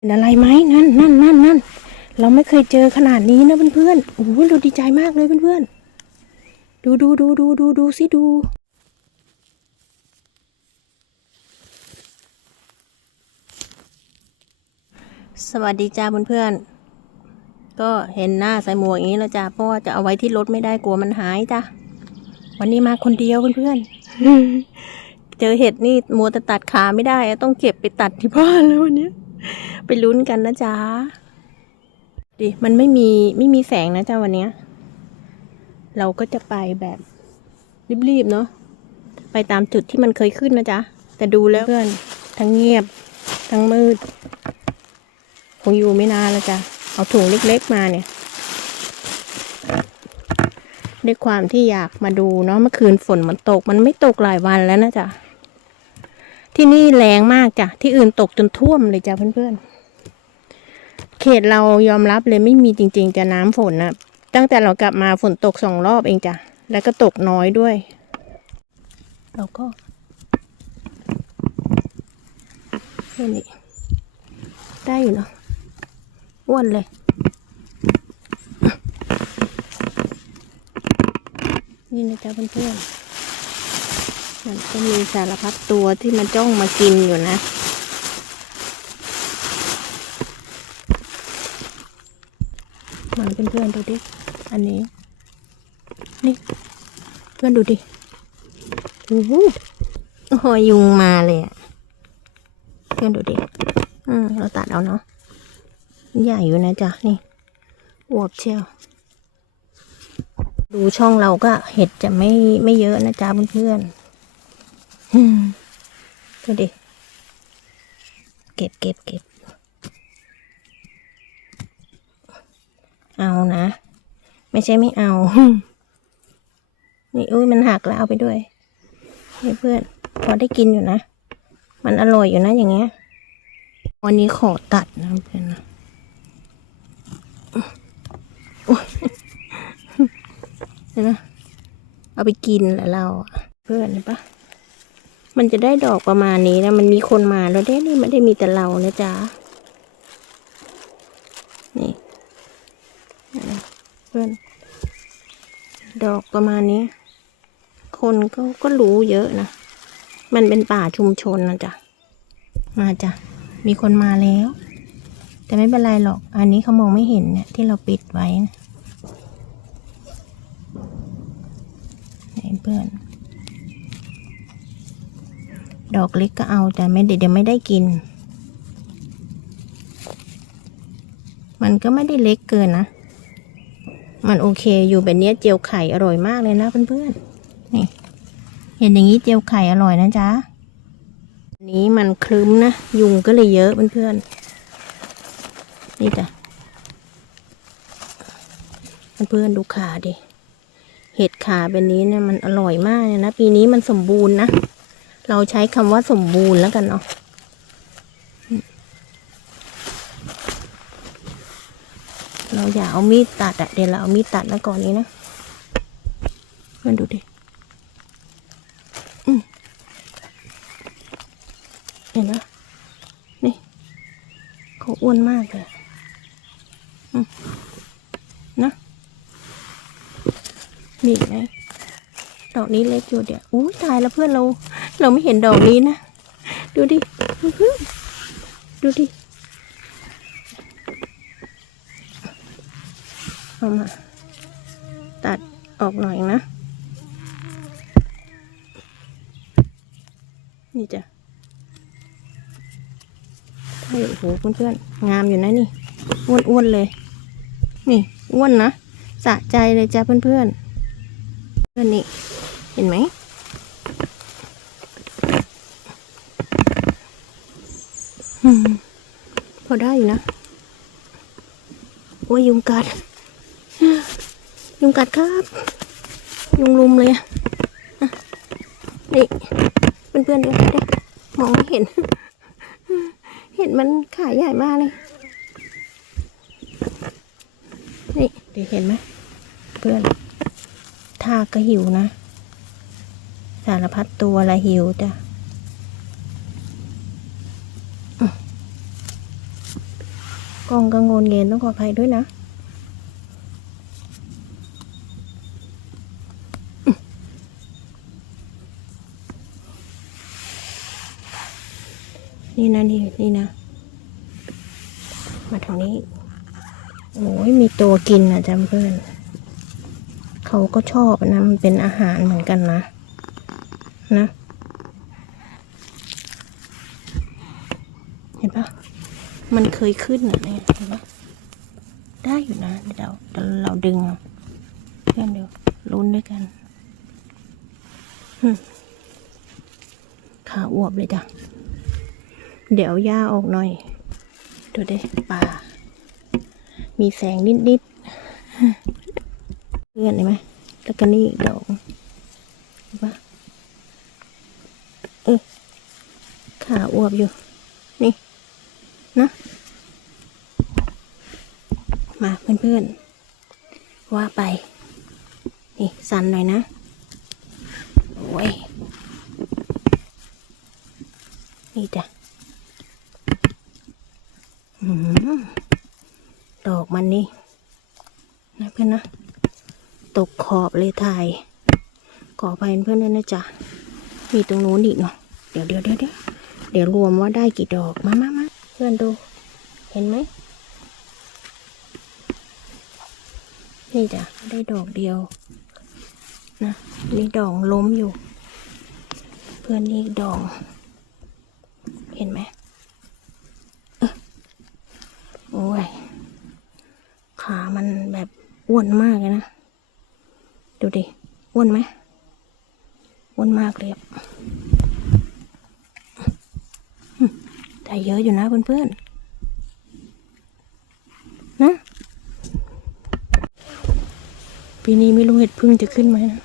เห็นอะไรไหมนั่นนั่นนั่นนั่นเราไม่เคยเจอขนาดนี้นะเพื่อนๆโอ้โหเราดีใจมากเลยเพื่อนๆดูดูดูดูดูดูสิดู สวัสดีจ้าเพื่อนๆก็เห็นหน้าใส่หมวกอย่างนี้แล้วจ้าเพราะว่าจะเอาไว้ที่รถไม่ได้กลัวมันหายจ้าวันนี้มาคนเดียวเพื่อนๆเจอเห็ดนี่มัวแต่ตัดขาไม่ได้อะต้องเก็บไปตัดที่บ้านแล้ววันเนี้ย ไปลุ้นกันนะจ๊ะ ดิ มันไม่มีไม่มีแสงนะจ๊ะวันเนี้ย เราก็จะไปแบบรีบๆเนาะ ไปตามจุดที่มันเคยขึ้นนะจ๊ะ แต่ดูแล้วเพื่อน ทั้งเงียบ ทั้งมืด คงอยู่ไม่นานแล้วจ้ะ เอาถุงเล็กๆมาเนี่ยด้วยความที่อยากมาดูเนาะเมื่อคืนฝนมันตก มันไม่ตกหลายวันแล้วนะจ๊ะ ที่นี่แรงมากจ้ะ ที่อื่นตกจนท่วมเลยจ้ะเพื่อนๆ เขตเรายอมรับเลยไม่มีจริง ๆจะน้ำฝนนะตั้งแต่เรากลับมาฝนตกสองรอบเองจ้ะ แล้วก็ตกน้อยด้วย เราก็นี่ได้อยู่เนาะอ้วนเลยนี่นะจ๊ะเพื่อนๆ มันก็มีสารพัดตัวที่มันจ้องมากินอยู่นะมาเพื่อนๆดูดิ อันนี้ นี่ เพื่อนดูดิโอ้โหโอ้โหยุงมาเลยอะ เพื่อนดูดิ อืม เราตัดเอาเนาะ ใหญ่อยู่นะจ๊ะ นี่อวบเชียวดูช่องเราก็เห็ดจะไม่ไม่เยอะนะจ๊ะเพื่อนๆ ดูดิ เก็บเก็บเก็บ เอานะ ไม่ใช่ไม่เอา นี่อุ้ยมันหักแล้วเอาไปด้วยเพื่อน พอได้กินอยู่นะ มันอร่อยอยู่นะอย่างเงี้ย วันนี้ขอตัดนะเพื่อนนะเห็นไหมเอาไปกินแหละเรา เพื่อนเห็นปะ มันจะได้ดอกประมาณนี้นะมันมีคนมาแล้วเด้นี่ไม่ได้มีแต่เรานะจ๊ะนี่เพื่อนดอกประมาณนี้ คนก็ก็รู้เยอะนะ มันเป็นป่าชุมชนนะจ๊ะ มาจ้ะ มีคนมาแล้ว แต่ไม่เป็นไรหรอก อันนี้เขามองไม่เห็นเนี่ยที่เราปิดไว้นะเพื่อน ดอกเล็กก็เอาแต่ไม่เดี๋ยวไม่ได้กิน มันก็ไม่ได้เล็กเกินนะ มันโอเคอยู่แบบนี้เจียวไข่อร่อยมากเลยนะเพื่อนๆนี่เห็นอย่างนี้เจียวไข่อร่อยนะจ๊ะนนี้มันคลึ้มนะยุงก็เลยเยอะเพื่อนๆนี่จ้ะเพื่อนๆดูขาดิเห็ดขาแบบนี้เนี่ยมันอร่อยมากเลยนะ ปีนี้มันสมบูรณ์นะ เราใช้คำว่าสมบูรณ์แล้วกันเนาะเราอย่าเอามีดตัดอะเดี๋ยวเราเอามีดตัดแล้วก่อนนี้นะเพื่อนดูดิเห็นไหมนี่เขาอ้วนมากเลยนะมีอีกไหมดอกนี้เล็กอยู่เดี๋ยวอู้ตายแล้วเพื่อนเรา เราไม่เห็นดอกนี้นะ ดูดิ ดูดิเอามา ตัดออกหน่อยนะ นี่จ้ะเฮ้ยโอ้โหเพื่อนๆงามอยู่นะนี่อ้วนๆเลย นี่อ้วนนะสะใจเลยจ้ะเพื่อนๆเพื่อนนี่เห็นไหม อืม พอได้อยู่นะโอ้ยยุงกัด ยุงกัดครับ ยุงลุมเลยอะอะนี่เพื่อนๆดูดิมองเห็น เห็นมันขาใหญ่มากเลยนี่เดี๋ยวเห็นไหมเพื่อนทาก็หิวนะ สารพัดตัวละหิวจ้ะอืม กล้องก็งนเงินต้องขออภัยด้วยนะนี่นะนี่นี่นะ มาทางนี้ โอ้ยมีตัวกินนะจำเพื่อน เขาก็ชอบนะ มันเป็นอาหารเหมือนกันนะ นะ เห็นปะ มันเคยขึ้นอะเนี่ยเห็นปะได้อยู่นะ เดี๋ยวเดี๋ยวเราดึงเพื่อนเดี๋ยวลุ้นด้วยกันขาอวบเลยจ้ะ เดี๋ยวย่าออกหน่อย ดูดิป่า มีแสงนิดๆเพื่อนเห็นไหมแล้วก็นี่อีกดอกเห็นปะเออขาอวบอยู่ นะมาเพื่อนๆ ว่าไป นี่ สั่นหน่อยนะ โอ้ย นี่จ้ะดอกมันนี่นะเพื่อนนะ ตกขอบเลยถ่ายขอไปเพื่อนด้วยนะจ๊ะ มีตรงนู้นอีกเนาะ เดี๋ยวเดี๋ยวเดี๋ยวเดี๋ยวเดี๋ยวรวมว่าได้กี่ดอก มามามา พื่อนดู เห็นไหม นี่จ้ะได้ดอกเดียว นะนี่ดอกล้มอยู่ เพื่อนนี่ดอก เห็นไหมโอ้ย ขามันแบบอ้วนมากเลยนะ ดูดิ อ้วนไหมอ้วนมากเลยอะอื มแต่เยอะอยู่นะเพื่อนๆนะปีนี้ไม่รู้เห็ดพึ่งจะขึ้นไหมนะ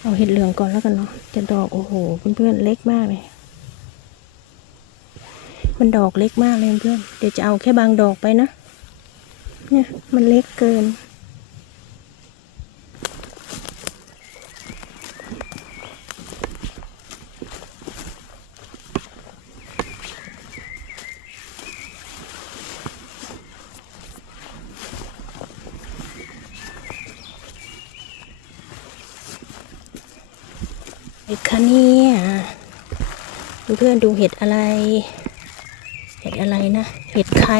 เอาเห็ดเหลืองก่อนแล้วกันเนาะจะดอกโอ้โหเพื่อนๆเล็กมากเลย มันดอกเล็กมากเลยเพื่อนเดี๋ยวจะเอาแค่บางดอกไปนะเนี่ยมันเล็กเกิน เห็ดคะเนี่ยเพื่อนดูเห็ดอะไร เห็ดอะไรนะ เห็ดไข่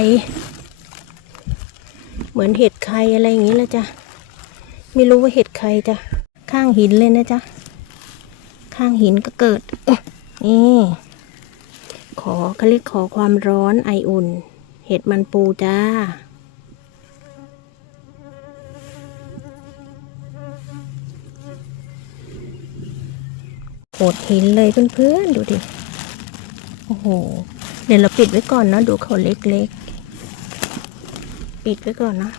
เหมือนเห็ดไข่อะไรอย่างนี้แล้วจ้ะไม่รู้ว่าเห็ดไข่จ้ะข้างหินเลยนะจ๊ะข้างหินก็เกิดนี่ขอเขาเรียกขอความร้อนไออุ่น เห็ดมันปูจ้า โขดหินเลยเพื่อนๆ ดูดิ โอ้โห เดี๋ยวเราปิดไว้ก่อนเนาะดูเขาเล็กๆ ปิดไว้ก่อนนะ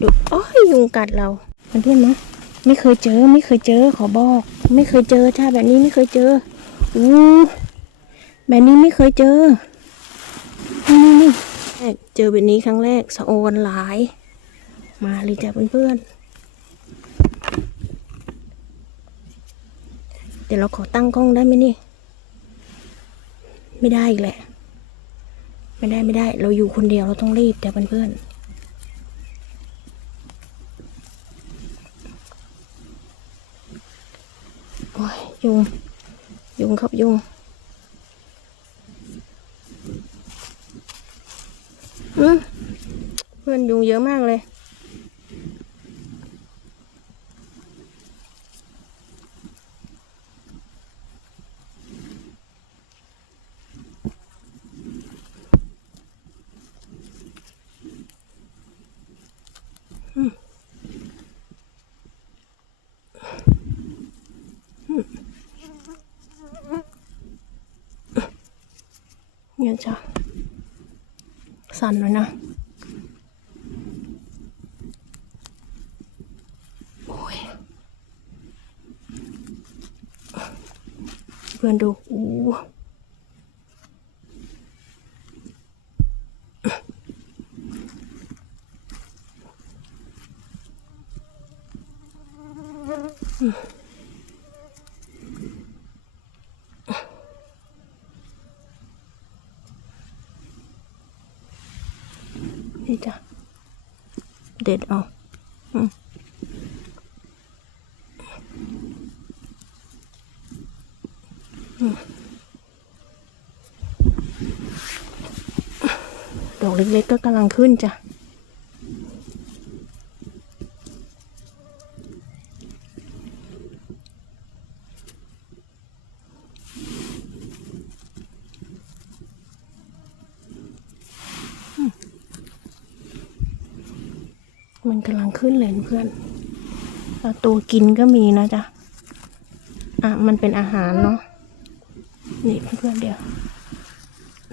ดูโอ้ยยุงกัดเราเพื่อนๆนะไม่เคยเจอไม่เคยเจอขอบอก ไม่เคยเจอชาแบบนี้ไม่เคยเจออู้แบบนี้ไม่เคยเจอนี่นี่เจอแบบนี้ครั้งแรกสะโอนหลาย มาเลยจ้ะเพื่อนๆ เดี๋ยวเราขอตั้งกล้องได้ไหมนี่ ไม่ได้อีกแหละ ไม่ได้ไม่ได้ เราอยู่คนเดียวเราต้องรีบแต่เพื่อนๆโอ้ยยุง ยุงครับยุง อืมเพื่อนยุงเยอะมากเลย เงี้ยจ้ะสั่นเลยนะโอ้ยเพื่อนดูอู้อื เด็ดเอาอืมอืมดอกเล็กๆก็กำลังขึ้นจ้ะ มันกำลัง ขึ้นเลยเพื่อนแล้วตัวกินก็มีนะจ๊ะ อะ มันเป็นอาหารเนาะ นี่เพื่อนเดี๋ยว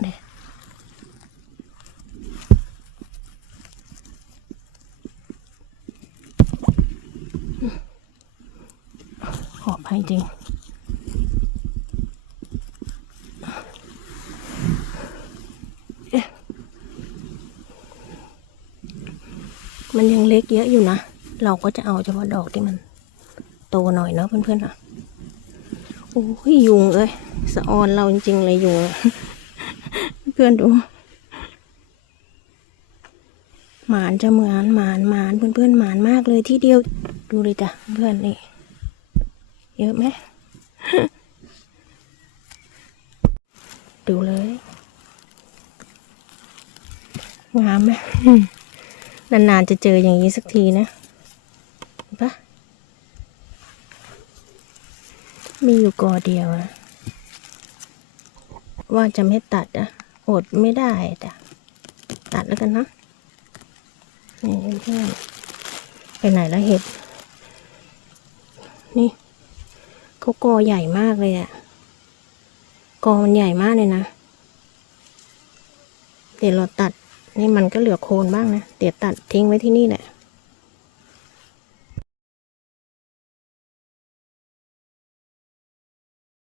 เนี่ยขออภัยจริง มันยังเล็กเยอะอยู่นะ เราก็จะเอาเฉพาะดอกที่มันโตหน่อยเนาะเพื่อนๆอะโอ้ยยุงเอ้ยสะออนเราจริงๆเลยยุง เพื่อนดูหมานจะเหมือนหมานหมานเพื่อนๆหมานมากเลยที่เดียวดูเลยจ้ะเพื่อนนี่เยอะไหมดูเลยงามไหม นานๆจะเจออย่างนี้สักทีนะเห็นปะมีอยู่กอเดียวนะว่าจะไม่ตัดอะอดไม่ได้จ้ะตัดแล้วกันนะนี่เพื่อนไปไหนแล้วเห็ด นี่เขากอใหญ่มากเลยอะกอมันใหญ่มากเลยนะ เดี๋ยวเราตัด นี่มันก็เหลือโคนบ้างนะ เดี๋ยวตัดทิ้งไว้ที่นี่แหละ